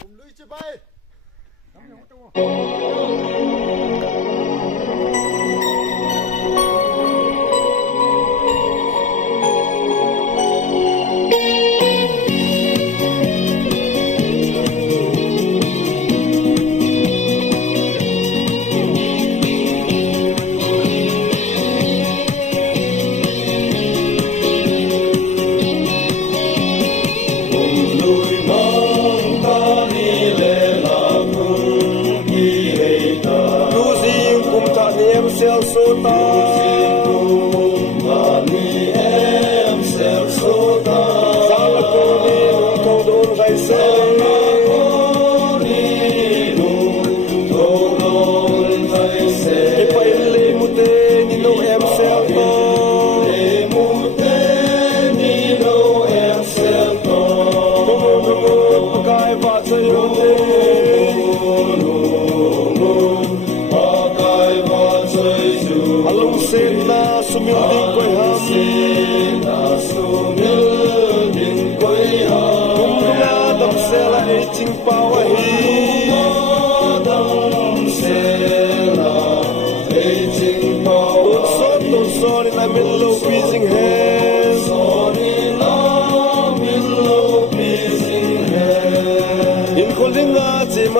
cùng lưới chơi bay.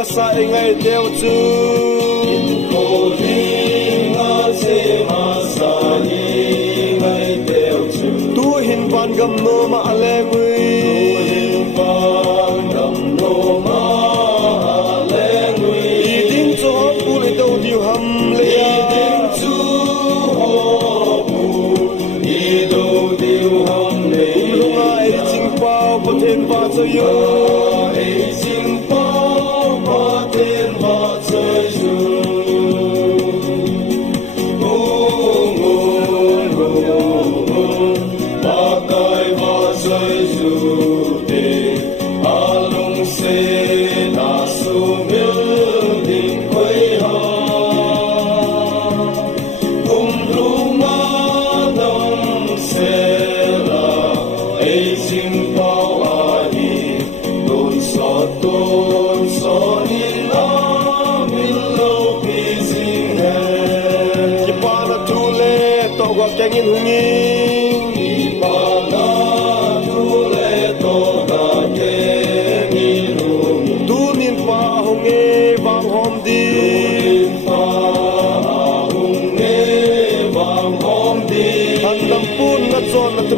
Sa ngay theo chu in cô linh ngã chế ma sa ngay theo chu tu hin van gam no ma le ngui tu hin van gam no ma le ngui i ding chu ho pu le do diu ham le i ding chu ho pu i do diu ham le lu ngai ching pao pa then pa cho yo e ching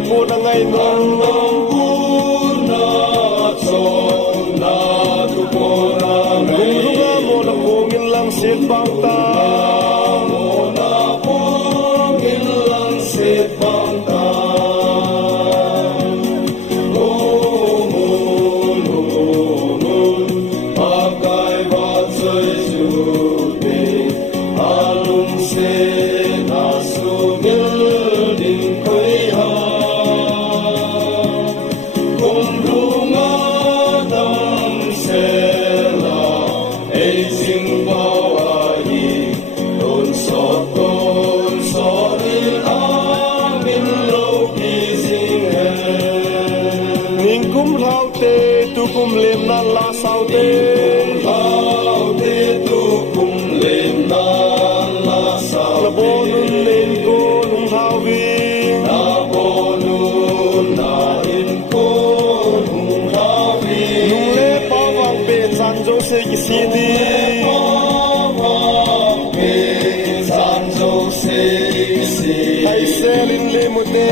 pun angai non pun na chon na tu pun angai lunga mo na pungin lang sit bang ta mo na pungin lang sit bang ta akai va choi su te alung se na su mil din koi ha kum lem na la sao te hao te tu kum lem na la sao la bonun len ko nung hao vi na bonun na in ko nung hao vi nung le pa wang pe san jo se ki si di pa wang pe san jo se ki si ai se lin le mu te